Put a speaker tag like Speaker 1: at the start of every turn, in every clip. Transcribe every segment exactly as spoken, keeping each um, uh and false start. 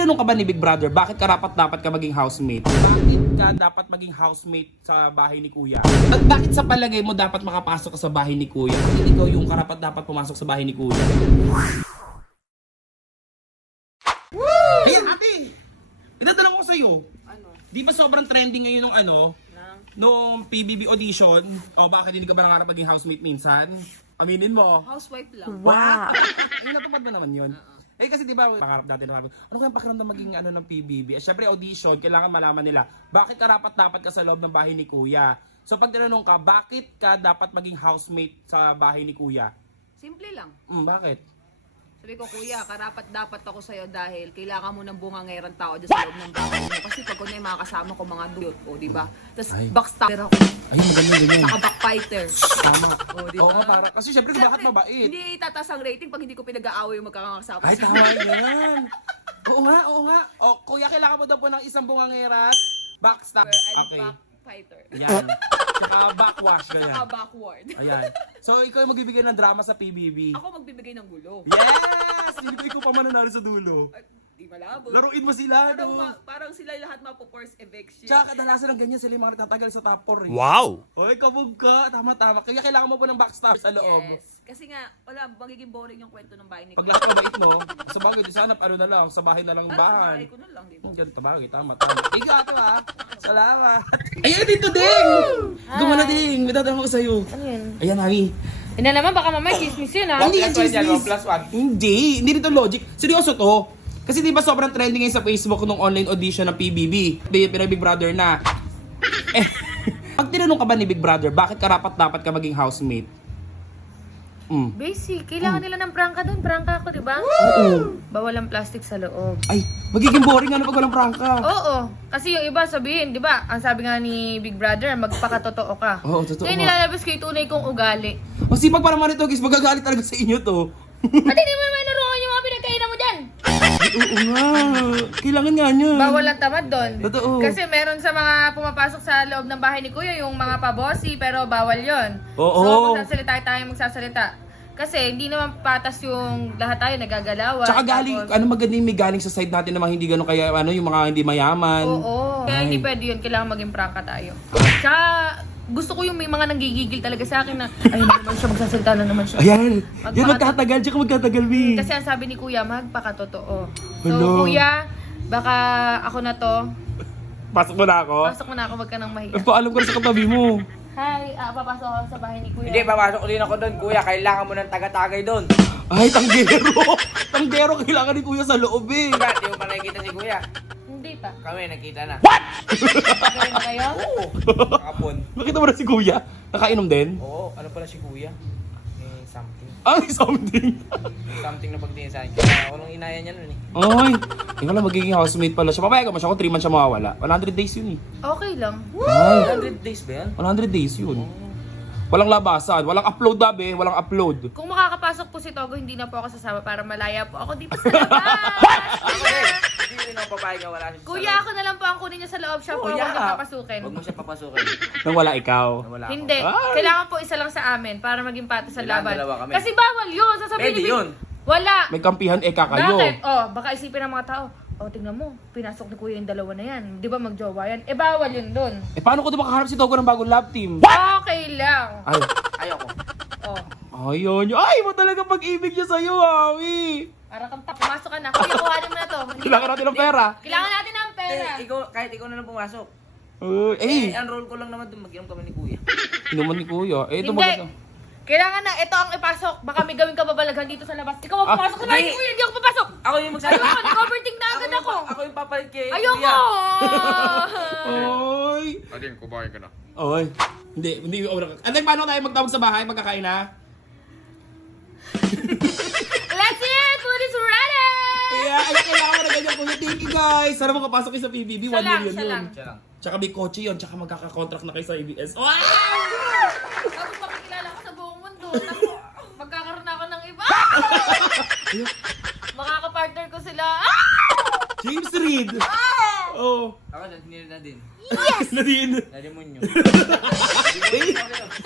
Speaker 1: tinanong ka ba ni Big Brother, bakit karapat dapat ka maging housemate? Bakit ka dapat maging housemate sa bahay ni Kuya? At bakit sa palagay mo dapat makapasok ka sa bahay ni Kuya? Bakit ikaw yung karapat dapat pumasok sa bahay ni Kuya? Ayan, ate! Itatanong ko sa'yo.
Speaker 2: Ano?
Speaker 1: Di ba sobrang trending ngayon nung ano?
Speaker 2: Nang?
Speaker 1: Nung P B B audition? O bakit hindi ka ba nangarap maging housemate minsan? Aminin mo.
Speaker 2: Housewife lang.
Speaker 1: Wow! Ay, natupad ba naman yun? Eh kasi di ba, pangarap natin na ano kaya pakiramdam maging ano ng P B B? Eh, syempre audition, kailangan malaman nila, bakit karapat dapat ka sa loob ng bahay ni Kuya? So pag tinanong ka, bakit ka dapat maging housemate sa bahay ni Kuya?
Speaker 2: Simple lang.
Speaker 1: Hmm, bakit?
Speaker 2: Sabi ko, kuya, karapat dapat ako sa'yo dahil kailangan mo ng bungangerang tao dyan sa loob ng bahay mo. Kasi pag kunya yung mga kasama ko, mga duyot, o diba? Tapos
Speaker 1: Ay.
Speaker 2: backstabber ako,
Speaker 1: Ay, magaling ganyan.
Speaker 2: saka backfighter.
Speaker 1: Tama.
Speaker 2: O diba?
Speaker 1: Oo nga, para, kasi syempre bakit mabait?
Speaker 2: Hindi itatas ang rating pag hindi ko pinag-aaway yung magkakasama.
Speaker 1: Ay, tama yan. Oo nga, oo nga. O, Kuya, kailangan mo daw po ng isang bungangerat. Backstab.
Speaker 2: And
Speaker 1: Okay.
Speaker 2: backfighter.
Speaker 1: Yan. Tsaka backwash,
Speaker 2: Saka
Speaker 1: ganyan.
Speaker 2: backward.
Speaker 1: Ayan. So, ikaw yung magbibigay ng drama sa P B B.
Speaker 2: Ako magbibigay ng gulo.
Speaker 1: Yes! Hindi ko ikaw pa mananalo sa dulo.
Speaker 2: At di malabo.
Speaker 1: Laruin mo sila,
Speaker 2: Parang,
Speaker 1: no?
Speaker 2: ma- parang sila lahat mapo-force eviction.
Speaker 1: Tsaka kadalasan ng ganyan sila yung mga natatagal sa top four eh.
Speaker 3: Wow!
Speaker 1: Oy, kabog ka. Tama-tama. Kaya kailangan mo po ng backstab sa loob.
Speaker 2: Yes. Kasi nga, wala, magiging boring yung kwento ng bahay ni
Speaker 1: Pag
Speaker 2: Kuya.
Speaker 1: lahat mabait mo, sa bagay, di sana ano na lang, sa bahay na lang ang
Speaker 2: Para sa
Speaker 1: bahay.
Speaker 2: bahay ko na lang, di ba?
Speaker 1: Hmm, ganito bagay, tama, tama. Ikaw ito ha. Salamat. Ayan, dito Ding! Gumana Ding, may tatanong ko sa'yo.
Speaker 4: Ano yun?
Speaker 1: Ayan, Mami.
Speaker 4: Hindi naman, baka mamaya chismis yun ha.
Speaker 1: Hindi yan chismis. Hindi, hindi nito logic. Seryoso to. Kasi di ba sobrang trending ngayon sa Facebook nung online audition ng P B B. Pero Big Brother na. Eh, pag tinanong ka ba ni Big Brother, bakit karapat dapat ka maging housemate? Mm.
Speaker 4: Basic, kailangan nila ng prangka doon. Prangka ako, di ba?
Speaker 1: Oo.
Speaker 4: Bawal ang plastic sa loob.
Speaker 1: Ay, magiging boring ano pag walang prangka.
Speaker 4: Oo, kasi yung iba sabihin, di ba? Ang sabi nga ni Big Brother, magpakatotoo ka.
Speaker 1: Oo, totoo
Speaker 4: Ngayon
Speaker 1: nga.
Speaker 4: nilalabas ko yung tunay kong ugali.
Speaker 1: O sipag para manito, guys, magagalit talaga sa inyo to.
Speaker 4: Pati di mo naman naruhan yung mga pinagkainan mo dyan.
Speaker 1: Ay, oo nga. Kailangan nga niya.
Speaker 4: Bawal ang tamad doon.
Speaker 1: Totoo.
Speaker 4: Kasi meron sa mga pumapasok sa loob ng bahay ni Kuya, yung mga pabosi, pero bawal yon.
Speaker 1: Oo.
Speaker 4: So, magsasalita tayo magsasalita. Kasi hindi naman patas yung lahat tayo nagagalawan.
Speaker 1: Tsaka galing,
Speaker 4: Tapos-
Speaker 1: ano maganda yung may galing sa side natin na mga hindi gano'n kaya, ano, yung mga hindi mayaman.
Speaker 4: Oo. Kaya
Speaker 1: Ay.
Speaker 4: hindi pwede yun. Kailangan maging prangka tayo. Tsaka, gusto ko yung may mga nanggigigil talaga sa akin na, ay, na naman siya, magsasalita na naman siya.
Speaker 1: Ayan. Yan,
Speaker 4: Magpaka-
Speaker 1: magtatagal. Tsaka magtatagal, Mi.
Speaker 4: Kasi ang sabi ni Kuya, magpakatotoo. So,
Speaker 1: Hello.
Speaker 4: Kuya, baka ako na to.
Speaker 1: Pasok mo na ako.
Speaker 4: Pasok mo na ako, wag ka nang mahiya.
Speaker 1: Paalam ko na sa katabi mo.
Speaker 4: Hi, ah, papasok ako sa bahay ni Kuya.
Speaker 5: Hindi, papasok din ako doon, kuya. Kailangan mo ng taga-tagay doon.
Speaker 1: Ay, tanggero. Tanggero, kailangan ni Kuya sa loob eh.
Speaker 5: Diba, di mo pa nakikita si kuya.
Speaker 4: Hindi pa.
Speaker 5: Kami, nakita na.
Speaker 4: Gawin na kayo?
Speaker 5: Oo. Kapon.
Speaker 1: Nakita mo na si Kuya? Nakainom din?
Speaker 5: Oo, ano pala si kuya? May something.
Speaker 1: Ay, something.
Speaker 5: May something na pagtingin sa akin. Kaya ako nung inaya niya nun eh.
Speaker 1: Ay, ikaw lang magiging housemate pala siya. Papayag mo siya kung three months siya mawawala. one hundred days yun eh.
Speaker 4: Okay lang.
Speaker 1: Ay,
Speaker 5: one hundred days ba yan?
Speaker 1: one hundred days yun. Walang labasan, walang upload dabi, walang upload.
Speaker 4: Kung makakapasok po si Togo, hindi na po ako sasama para malaya po ako dito sa labas.
Speaker 5: Ako din. Hindi rin ako papayag na wala siya sa
Speaker 4: Kuya,
Speaker 5: loob.
Speaker 4: ako na lang po ang kunin niya sa loob siya po.
Speaker 5: Kuya,
Speaker 4: Huwag niya papasukin.
Speaker 5: Huwag mo siya papasukin.
Speaker 1: Nang wala ikaw.
Speaker 5: Na wala ako.
Speaker 4: Hindi.
Speaker 1: Ay.
Speaker 4: Kailangan po isa lang sa amin para maging patas sa
Speaker 5: Kailangan
Speaker 4: laban.
Speaker 5: dalawa kami.
Speaker 4: Kasi bawal yun. Sasabihin
Speaker 5: Pwede
Speaker 4: ni Big-
Speaker 5: yun.
Speaker 4: Wala.
Speaker 1: May kampihan eka kayo.
Speaker 4: Bakit? Oh, baka isipin ng mga tao, oh, tingnan mo, pinasok ni Kuya yung dalawa na yan. Di ba magjowa yan? Eh, bawal yun dun.
Speaker 1: Eh paano ko diba makaharap si Togo ng bagong love team?
Speaker 4: Okay lang.
Speaker 1: Ay,
Speaker 5: Ayoko.
Speaker 4: Oh,
Speaker 1: ayun yun. Ay, mo talaga pag-ibig niya sa'yo, Hawi.
Speaker 4: para kang tap. Pumasok ka na. Kuya, kuhanin mo na to. Hindi-
Speaker 1: Kailangan natin ng pera.
Speaker 4: Kailangan natin ng pera.
Speaker 5: Eh, ikaw, kahit ikaw na lang pumasok.
Speaker 1: Uh,
Speaker 5: Eh,
Speaker 1: eh,
Speaker 5: ang role ko lang naman doon, mag-inom kami ni kuya.
Speaker 1: inuman ni Kuya. Eh, ito
Speaker 4: Hindi.
Speaker 1: maganda.
Speaker 4: Kailangan na, ito ang ipasok. Baka may gawin ka babalaghan dito sa labas. Ikaw ang
Speaker 1: Ah,
Speaker 4: pumasok sa bahay ni
Speaker 5: hindi.
Speaker 4: Kuya, hindi ako papasok.
Speaker 5: Ako yung magsabi.
Speaker 4: Ayoko, nag-overthink na agad ako.
Speaker 5: Ako yung papalit kay
Speaker 4: Ayoko!
Speaker 5: kuya.
Speaker 1: Oy.
Speaker 3: Adin, kumain ka na.
Speaker 1: Oy. Hindi, hindi. Ano, paano tayo magtawag sa bahay? Magkakain na?
Speaker 4: Let's eat! Food is ready!
Speaker 1: Yeah, ay, kailangan mo na ganyan. Kuya, thank you guys. Sana makapasok kayo sa P B B.
Speaker 4: Siya
Speaker 1: one
Speaker 4: lang,
Speaker 1: million
Speaker 4: siya
Speaker 1: yun.
Speaker 4: lang.
Speaker 5: Siya lang.
Speaker 1: Tsaka may kotse yun. Tsaka magkakakontract na kayo sa A B S. Wow!
Speaker 4: Tapos makikilala ko sa buong mundo. Tapos magkakaroon ako ng iba. Makakapartner ko sila. Ah!
Speaker 1: James Reid! Oh.
Speaker 5: Ako dyan, sinili na din.
Speaker 1: Yes! Nadine!
Speaker 5: Nalimunyo.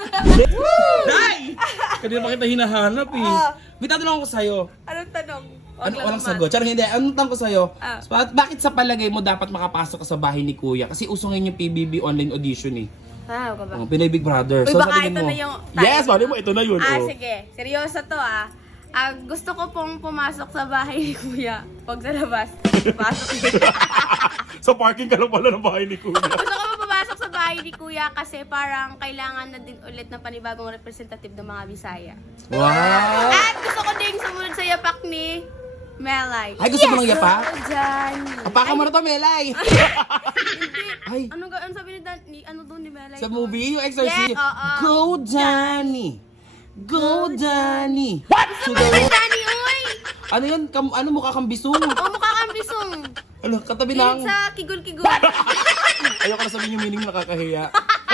Speaker 1: Day! Kanina pa kita hinahanap eh. May tatanong ako sa'yo.
Speaker 2: Anong tanong?
Speaker 4: Wag
Speaker 1: Ano,
Speaker 4: lang
Speaker 1: walang
Speaker 4: naman.
Speaker 1: sagot. Charot, hindi. Anong tanong ko sa'yo?
Speaker 4: Ah.
Speaker 1: Ba- bakit sa palagay mo dapat makapasok ka sa bahay ni Kuya? Kasi uso ngayon yung P B B online audition eh.
Speaker 4: Ah, ka ba?
Speaker 1: Oh, Pinay Big Brother.
Speaker 4: Uy,
Speaker 1: sa
Speaker 4: baka
Speaker 1: tingin
Speaker 4: ito
Speaker 1: mo-
Speaker 4: na yung time.
Speaker 1: Yes, mali mo, ito na yun.
Speaker 4: Ah,
Speaker 1: oh.
Speaker 4: sige. Seryoso to ah. Ah, gusto ko pong pumasok sa bahay ni Kuya. Pag sa labas, pasok dito.
Speaker 1: Sa parking ka lang pala ng bahay ni Kuya.
Speaker 4: Gusto ko pong pumasok sa bahay ni Kuya kasi parang kailangan na din ulit ng panibagong representative ng mga Bisaya.
Speaker 1: Wow!
Speaker 4: At gusto ko din sumunod sa yapak ni Melay.
Speaker 1: Ay, gusto mo ng yapa?
Speaker 4: Oh, Johnny.
Speaker 1: Apaka mo na to, Melay!
Speaker 4: Hindi.
Speaker 1: Ay,
Speaker 4: Ano, ga- ano sabi ni, Dan, ni ano doon ni Melay?
Speaker 1: sa
Speaker 4: doon?
Speaker 1: movie, yung exorcist.
Speaker 4: Yes, oo.
Speaker 1: Go, Danny! Go, Danny!
Speaker 4: Gusto mo si Danny, uy!
Speaker 1: Ano yun? Kam, ano mukha kang bisong?
Speaker 4: O, mukha kang bisong.
Speaker 1: Ano, katabi
Speaker 4: Pilit
Speaker 1: ng...
Speaker 4: sa kigul-kigul.
Speaker 1: Ayoko na sabihin yung meaning nakakahiya.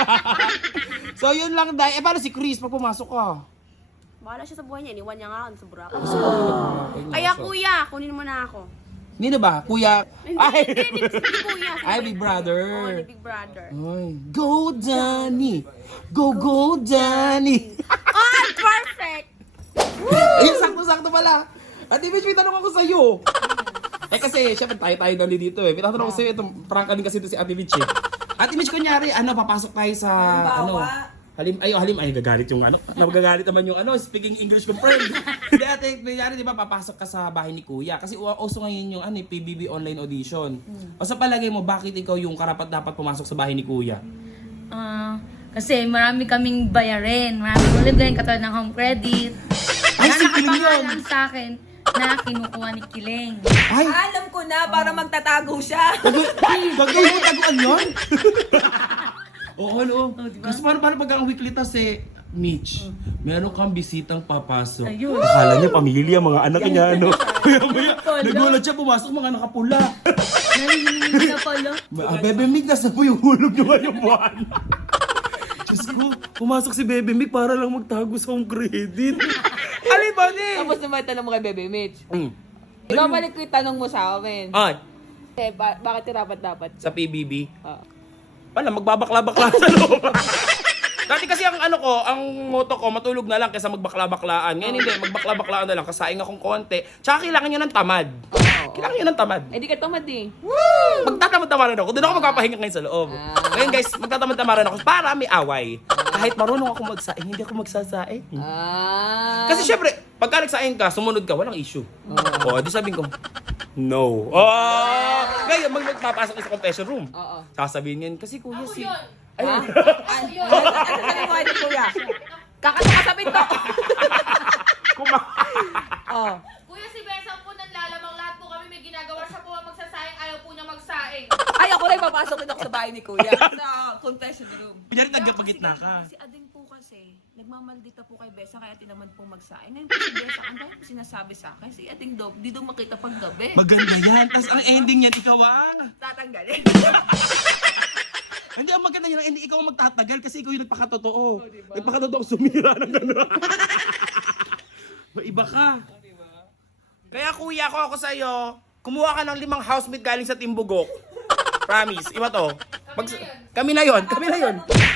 Speaker 1: So, yun lang, dahil. Eh, paano si Chris pag pumasok ka?
Speaker 4: Bahala siya sa buhay niya. Iniwan niya nga ako sa Boracay.
Speaker 1: Kaya
Speaker 4: Kaya kuya, kunin mo na ako.
Speaker 1: Nino ba? Kuya?
Speaker 4: Hindi,
Speaker 1: Ay!
Speaker 4: hindi, hindi, si kuya. si
Speaker 1: Ay,
Speaker 4: kuya.
Speaker 1: Big Brother.
Speaker 4: Oo, ni Big Brother.
Speaker 1: Ay, go, Danny! Go, go, Danny!
Speaker 4: Oh, perfect!
Speaker 1: Ayun, sakto-sakto pala. Ate Mitch, may tanong ako sa'yo. Eh kasi, syempre tayo-tayo dali dito eh. May tanong ako sa'yo, itong prank din kasi ito si Ate Mitch eh. Ate Mitch, kunyari, ano, papasok tayo sa, ano, halim, ayo, halim, ay, gagalit yung ano, nagagalit naman yung ano, speaking English kong friend. Hindi, ate, kunyari, di ba, papasok ka sa bahay ni Kuya. Kasi u- uso ngayon yung, ano, eh, P B B online audition. O sa palagay mo, bakit ikaw yung karapat dapat pumasok sa bahay ni Kuya?
Speaker 3: Ah, kasi marami kaming bayarin. Marami ulit din katulad ng home credit.
Speaker 1: Ay,
Speaker 3: na
Speaker 1: si Kiling yun!
Speaker 3: nakapangalan sa akin na kinukuha ni Kiling.
Speaker 1: Ay,
Speaker 2: Alam ko na, para magtatago siya.
Speaker 1: gagawin mo taguan yun? Oo, ano. Kasi paano, paano pag ang weekly tas eh, Mitch, meron kang bisitang papasok.
Speaker 3: Ayun.
Speaker 1: Akala niya pamilya, mga anak niya, ano. Maya, maya, nagulat siya, pumasok mga nakapula.
Speaker 3: Narinig na pala.
Speaker 1: Ah, Bebe Mig, nasa po yung hulog niyo ngayong buwan. Diyos ko, pumasok si Bebe Mig para lang magtago sa home credit. Alin ba, di?
Speaker 2: Tapos naman tanong mo kay Bebe Mitch.
Speaker 1: Mm.
Speaker 2: Ikaw balik ko yung tanong mo sa amin.
Speaker 1: Ay,
Speaker 2: Eh, ba- bakit dapat dapat?
Speaker 1: sa P B B.
Speaker 2: Ah.
Speaker 1: Wala, magbabakla-bakla sa loob. Dati kasi ang ano ko, ang motto ko, matulog na lang kaysa magbakla-baklaan. Ngayon hindi, magbakla-baklaan na lang, kasaing akong konti. Tsaka kailangan nyo ng tamad. Kailangan nyo ng tamad.
Speaker 2: Eh, di ka tamad eh.
Speaker 1: Magtatamad-tamaran ako. Doon ako magpapahinga ngayon sa loob. Ngayon guys, magtatamad-tamaran ako para may away. Kahit marunong ako magsaing, hindi ako magsasaing.
Speaker 2: Ah.
Speaker 1: Kasi syempre, pagka nagsaing ka, sumunod ka, walang issue. O, di sabihin ko, no. Oh! Ngayon, mag magpapasok ka sa confession room.
Speaker 2: Oo.
Speaker 1: Sasabihin yan, kasi kuya si...
Speaker 2: Ha? Ano sabi mo kay Kuya? Kakasakasapin to.
Speaker 1: Kuma-
Speaker 2: Oh.
Speaker 4: Kuya, si Besang po nanlalamang lahat po kami. May ginagawa siya po ang magsasaing. Ayaw po niya magsaing.
Speaker 2: Ay, ako rin papasok din ako sa bahay ni Kuya. Sa confession room.
Speaker 1: Kunyari, nagpagitna ka.
Speaker 2: Si Ading po kasi, nagmamaldita po kay Besa kaya tinamad po magsaing. Ngayon po si Besa, ang dami po sinasabi sa akin. Si Ading daw, di daw makita pag gabi.
Speaker 1: Maganda yan. Tapos ang ending yan, ikaw ang...
Speaker 2: Tatanggalin.
Speaker 1: Hindi, ang maganda yan. Ang ending, ikaw ang magtatagal kasi ikaw yung nagpakatotoo. Nagpakatotoo, sumira ng gano'n. Maiba ka. Kaya kuya ko ako sa'yo, kumuha ka ng limang housemate galing sa Timbugok. Promise, iba to. Pag, kami na yon, kami na yon.